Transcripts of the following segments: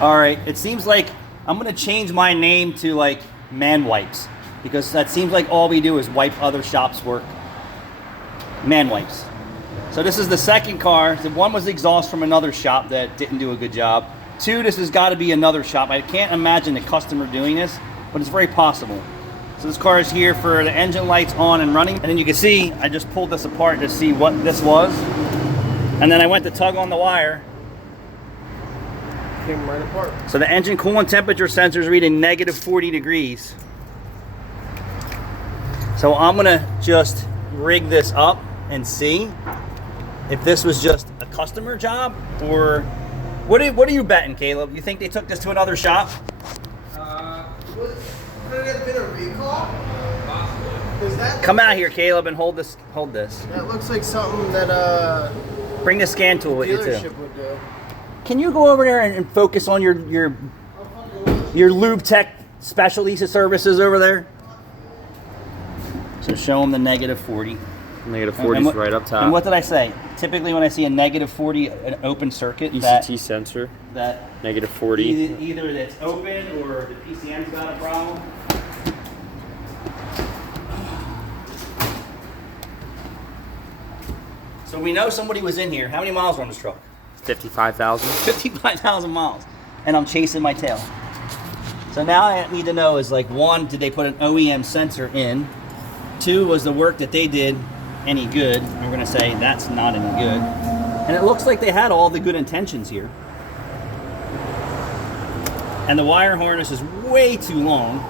All right, it seems like I'm gonna change my name to like Man Wipes, because that seems like all we do is wipe other shops' work. Man Wipes. So this is the second car. The one was the exhaust from another shop that didn't do a good job. Two, this has got to be another shop. I can't imagine the customer doing this, but it's very possible. So this car is here for the engine lights on and running. And then you can see, I just pulled this apart to see what this was. And then I went to tug on the wire. Came right apart. So the engine coolant temperature sensor is reading negative 40 degrees. So I'm gonna just rig this up and see if this was just a customer job, or what are you betting, Caleb? You think they took this to another shop? Could it have been a recall? Possibly. Come out here, Caleb, and hold this. That looks like something that Bring the scan tool with you too. dealership would do. Can you go over there and focus on your Lube Tech specialty services over there? So show them the negative 40. Negative 40 is right up top. And what did I say? Typically when I see a negative 40, an open circuit, ECT sensor, that negative 40. either it's open or the PCM's got a problem. So we know somebody was in here. How many miles were on this truck? 55,000. 55,000 miles. And I'm chasing my tail. So now I need to know is like, one, did they put an OEM sensor in? Two, was the work that they did any good? I'm gonna say that's not any good. And it looks like they had all the good intentions here. And the wire harness is way too long.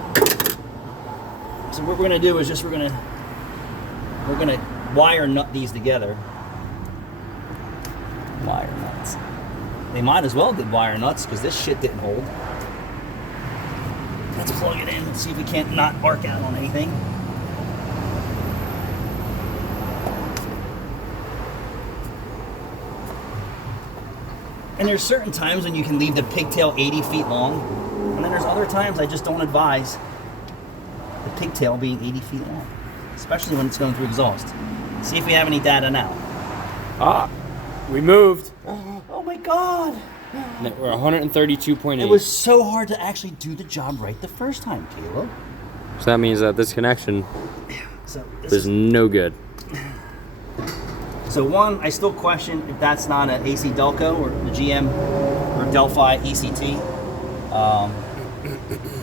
So what we're gonna do is we're gonna wire nut these together. Wire nuts. They might as well did wire nuts because this shit didn't hold. Let's plug it in and see if we can't not arc out on anything. And there's certain times when you can leave the pigtail 80 feet long, and then there's other times I just don't advise the pigtail being 80 feet long, especially when it's going through exhaust. See if we have any data now. Ah, we moved. Oh my God! We're 132.8. It was so hard to actually do the job right the first time, Caleb. So that means that this connection So is no good. So one, I still question if that's not an AC Delco or the GM or Delphi ECT.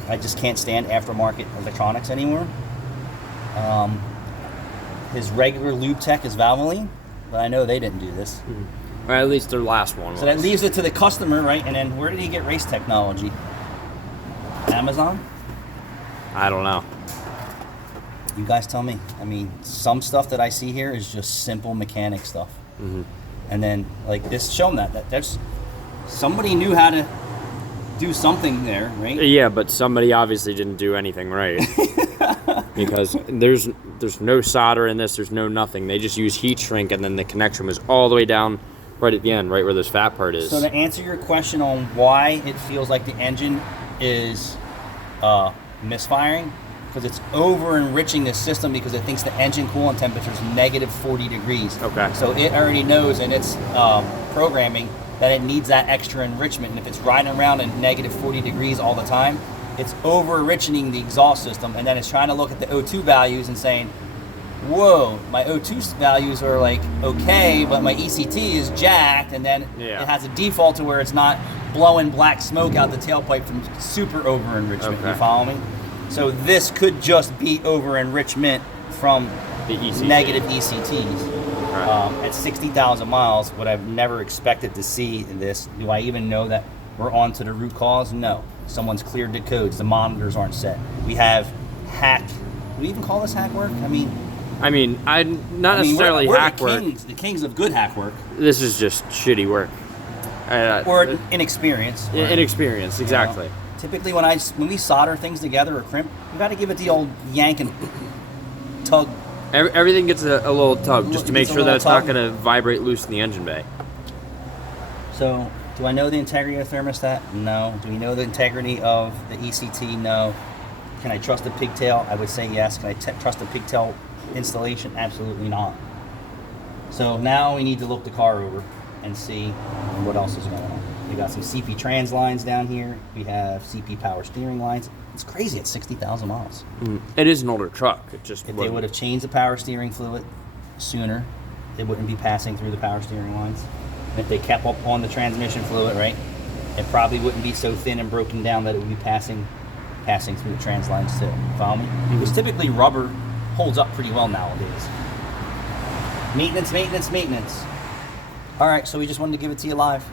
I just can't stand aftermarket electronics anymore. His regular Lube Tech is Valvoline, but I know they didn't do this. Or at least their last one was. So that leaves it to the customer, right? And then where did he get race technology? Amazon? I don't know. You guys tell me. I mean, some stuff that I see here is just simple mechanic stuff. Mm-hmm. And then, like this, show them that there's somebody knew how to do something there, right? Yeah, but somebody obviously didn't do anything right. Because there's no solder in this, there's no nothing. They just use heat shrink, and then the connection was all the way down right at the end, right where this fat part is. So to answer your question on why it feels like the engine is misfiring, because it's over enriching the system because it thinks the engine coolant temperature is negative 40 degrees. Okay. So it already knows in its programming that it needs that extra enrichment. And if it's riding around at negative 40 degrees all the time, it's over enriching the exhaust system. And then it's trying to look at the O2 values and saying, whoa, my O2 values are like okay, but my ECT is jacked. And then it has a default to where it's not blowing black smoke out the tailpipe from super over enrichment. Okay. You follow me? So this could just be over enrichment from the ECT. negative ECTs. Right. At 60,000 miles, would I've never expected to see this. Do I even know that we're on to the root cause? No. Someone's cleared the codes. The monitors aren't set. We have hack. Do we even call this hack work? I mean, not necessarily we're hack the work. the kings of good hack work. This is just shitty work. Or inexperience. Inexperience, exactly. Typically, when we solder things together or crimp, you got to give it the old yank and tug. Everything gets a little tug just to make sure that it's tug. not going to vibrate loose in the engine bay. So, do I know the integrity of the thermostat? No. Do we know the integrity of the ECT? No. Can I trust the pigtail? I would say yes. Can I trust the pigtail installation? Absolutely not. So now we need to look the car over and see what else is going on. We got some CP trans lines down here. We have CP power steering lines. It's crazy at 60,000 miles. It is an older truck. It just If they would have changed the power steering fluid sooner, it wouldn't be passing through the power steering lines. And if they kept up on the transmission fluid, right, it probably wouldn't be so thin and broken down that it would be passing through the trans lines too. Follow me? Because typically rubber holds up pretty well nowadays. Maintenance. All right, so we just wanted to give it to you live.